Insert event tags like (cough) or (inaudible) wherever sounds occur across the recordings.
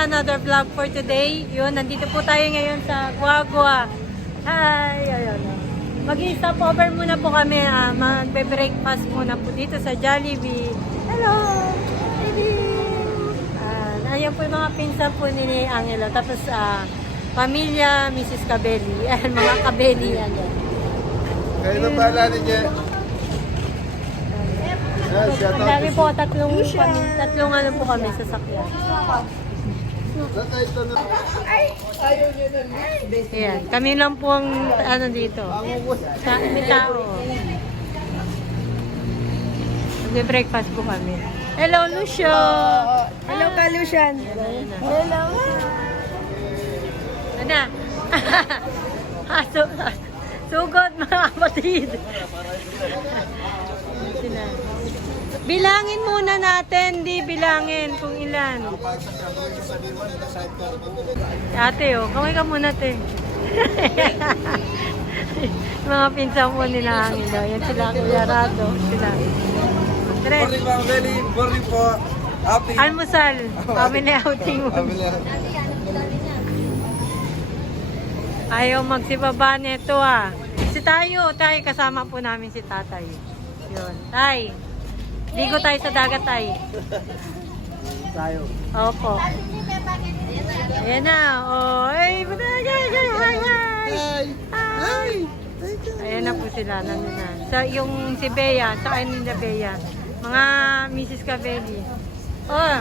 another vlog for today. Yun, nandito po tayo ngayon sa Guagua. Hi! Ayun. Mag-stop over muna po kami. ah, Magbe-breakfast muna po dito sa Jollibee. Hello! Ah, ayan po yung mga pinsan po ni Angelo. Tapos, ah, pamilya Mrs. Cabelli. (laughs) Ayan, mga Cabelli. Yan, yan. Kayo na pala ni Je. Shout Ang out dami to po, tatlong, pamilya, tatlong ano po kami sa sakyan. Saan tayo ito na? Ayan, kami lang po ang ano dito. Sa may tao. Magbe-breakfast po kami. Hello, Lucio! Hello ka, Lucian. Hello! Ano? (laughs) Aso, sugod mga kapatid. Sina. Bilangin muna natin, di bilangin kung ilan. Ate, oh, kaway ka muna, te. (laughs) mga pinsan po nila hangin daw. Yan sila, Kuya Rado. Sila. Tres. Morning mga Beli. Morning po. Happy. Almusal. (laughs) Family outing mo. Ayaw magsibaba nito ah. Si tayo, tayo kasama po namin si tatay. Yun. Tay. Ligo tayo sa dagat tay. Tayo. Opo. Ayan na. Ay, ay, ay. Ay. Ayan na po sila. Nandun na. Sa, yung si Bea, sa akin ni Bea. Mga Mrs. Cabelli. Oh.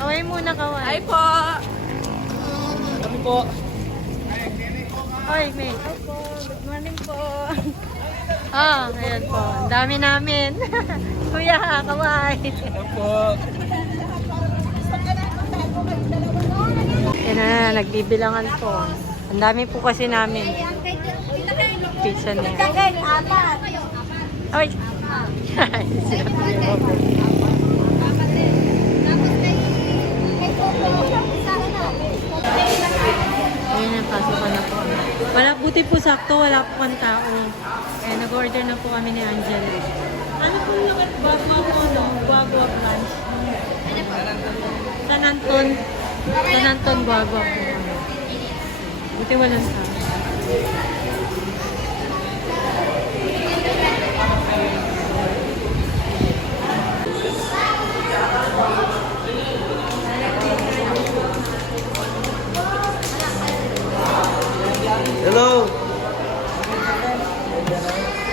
Kaway muna, kaway. Ay po. Kami po. Oy, May. Good morning po. Ah, ayan po. Ang dami namin. (laughs) Kuya, kaway. po. Yan na, nagbibilangan po. Ang dami po kasi namin. Pizza na. Oy! (laughs) Ayun na, pasukan na po. Wala, buti po sakto, wala po kang tao. Kaya nag-order na po kami ni Angela. Ano po yung bago mo, no? Guagua branch? San Anton. San Anton, Guagua po. Buti walang tao. Hello.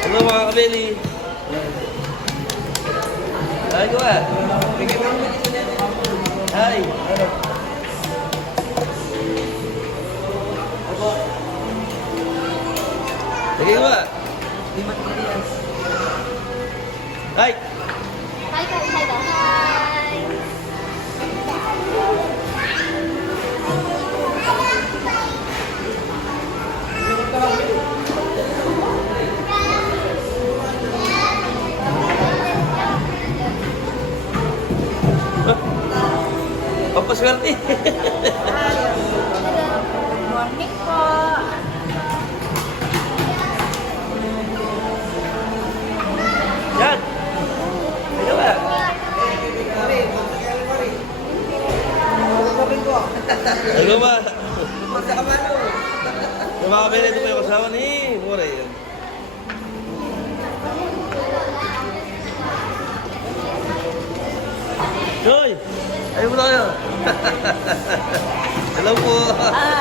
Hello mga kabeli. Ko ah. Hi. Sige ko swerte. Morning po. Yan. Ito ba? Halo, ba? Ano ba? Ano ba? Ano ba? Hello po. Hi.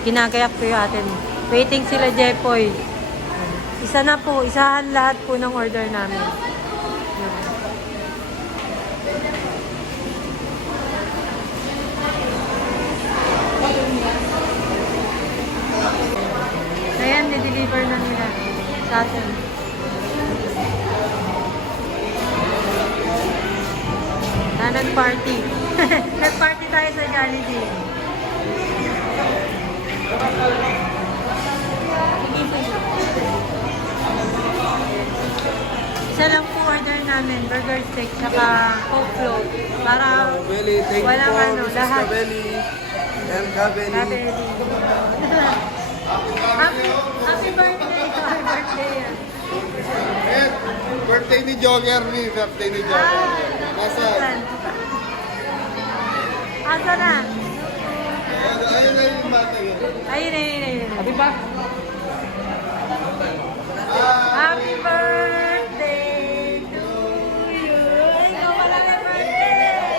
Ginagayak po yung atin. Waiting sila Jepoy. Isa na po, isahan lahat po ng order namin. Ayan, ni-deliver na nila sa atin. Nanan party. (laughs) Nag-party tayo sa Jollibee. Isa lang po order namin, burger steak, saka coke float. Para Kabeli, thank you po, ano, Mrs. lahat. And Kabeli. (laughs) Happy happy, birthday! Happy birthday! ah. Eh, birthday ni Jogger ni, birthday ni Jogger. Ah, Nasaan? Asa na? Ayun, ayun, ayun. Happy ba? Happy birthday to you! Ikaw pala may birthday!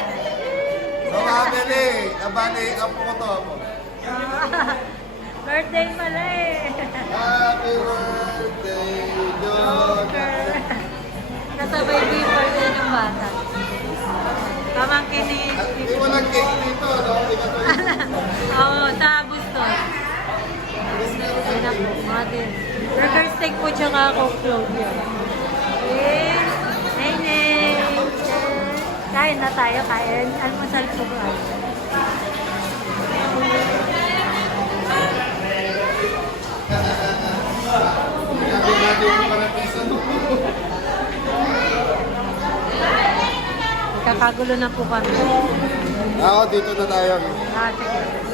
So, Kabeli, abali, apo ko to, apo. (laughs) birthday pala eh! Happy birthday, Jogger. Kasabay birthday po tsaka yun. Eh, nene. Kain na tayo, kain. Almusal po ba? Kakagulo na po kami. Ako, dito na tayo. Ah, sige.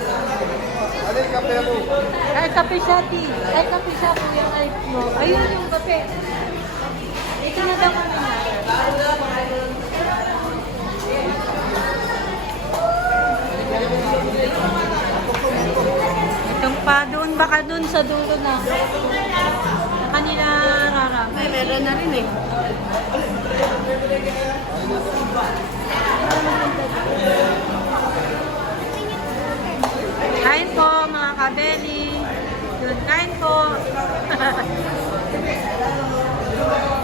Ano yung kape mo? Ay, kape siya, ti. Ay, kape siya po yung ay mo. Ayun yung kape. Ito na daw kami na. Itong pa doon, baka doon sa dulo na. Sa kanila rara. Ay, meron na rin eh. Kain po mga kabeli. Yun, kain po. (laughs)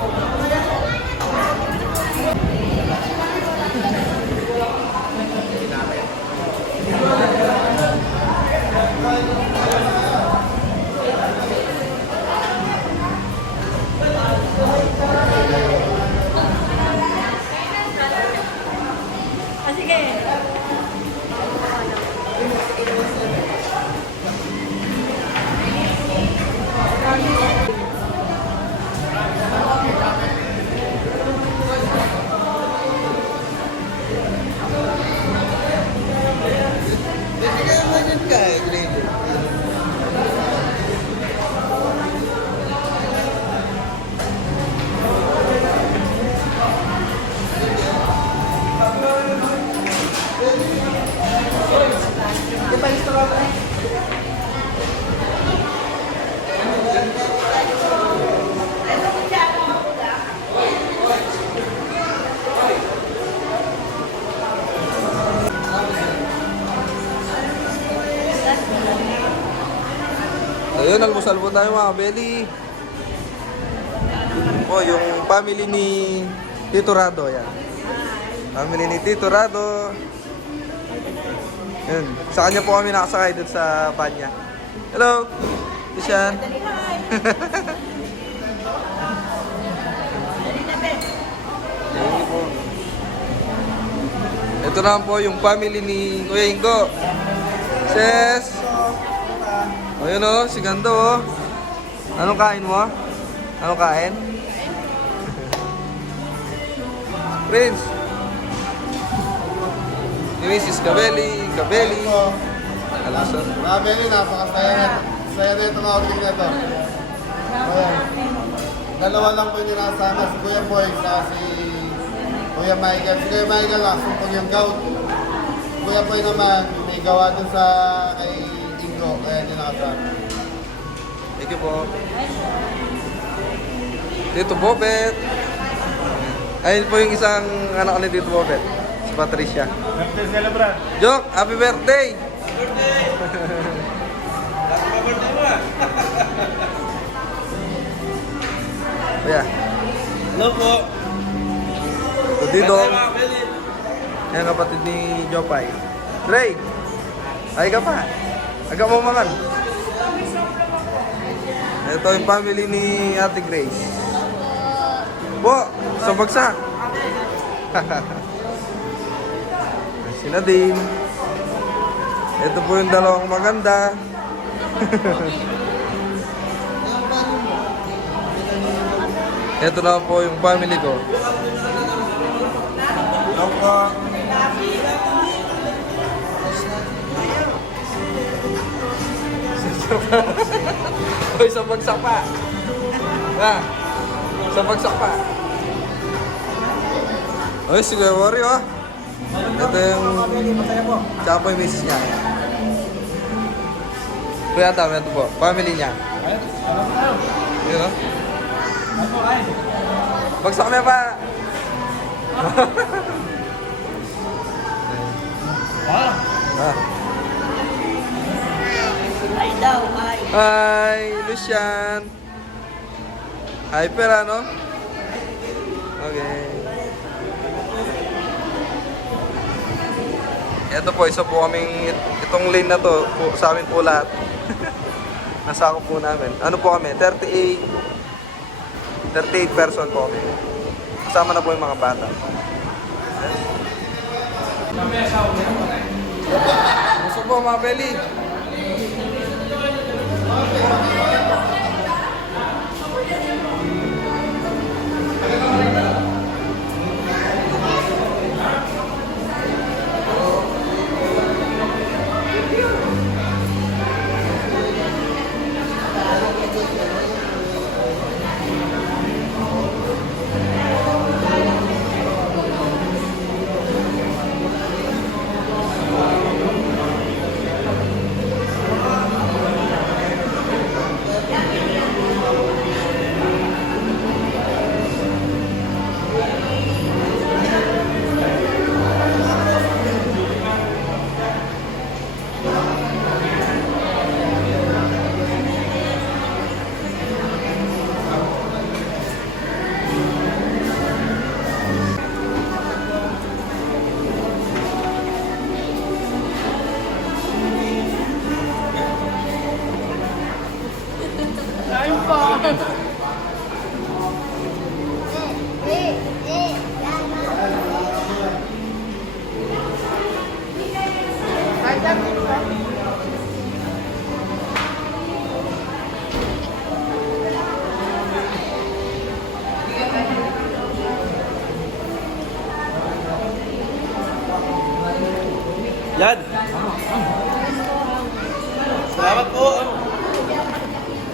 Ayun, almusal po tayo mga belly. Oh, yung family ni Tito Rado, yan. Family ni Tito Rado. Yun. Sa kanya po kami nakasakay dun sa van. Hello! Tishan. (laughs) Ito naman po yung family ni Kuya Ingo. Ses! O yun o, si Gando o. Anong kain mo? Anong kain? (laughs) Prince. Ni Mrs. Cabelli, Cabelli. Alasan. Kabeli, napakasaya na. Saya na itong outing na to. Ayan. Dalawa lang po yung nakasama, si Kuya Boy sa si Kuya Michael. Si Kuya Michael, nasumpong yung gout. Kuya Boy naman, may gawa dun sa kay nakasama. Thank you po. Dito Bobet. Ayun po yung isang anak ni Dito Bobet. Si Patricia. Birthday celebrant. Joke, happy birthday! Happy birthday! happy birthday mo ah! yeah. Hello po. So, dito. Yan kapatid ni Jopay. Dre! Ay ka pa. Aga mo mangan. Ito yung family ni Ate Grace. Po, sa bagsak. (laughs) si Nadine. Ito po yung dalawang maganda. (laughs) Ito na po yung family ko. Hello po. Hoy, sa bagsak pa. Ha? Sa bagsak pa. Hoy, si Kuya Wario ah. Ito yung... Tsaka po yung misis niya. Kuya Tam, ito po. Family niya. Yun oh. Bagsak na pa. (laughs) ah. Ay daw, ay. Hi, Lucian. Hyper ano? Okay. Ito po, isa po kaming, itong lane na to, po, sa amin po lahat. (laughs) Nasako po namin. Ano po kami? 38, 38 person po kami. Kasama na po yung mga bata. Gusto po mga belly. Thank you.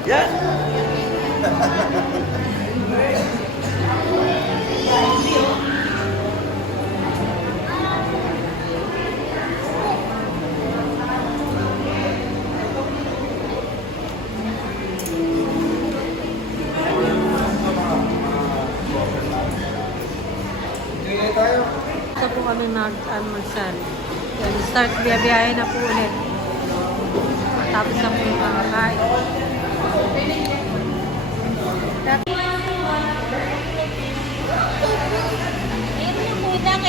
Yan. Ito po kami mag-almusal. Yan, start biyabiyahe na po ulit. Tapos na po mga kain.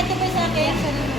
Ito po sa akin.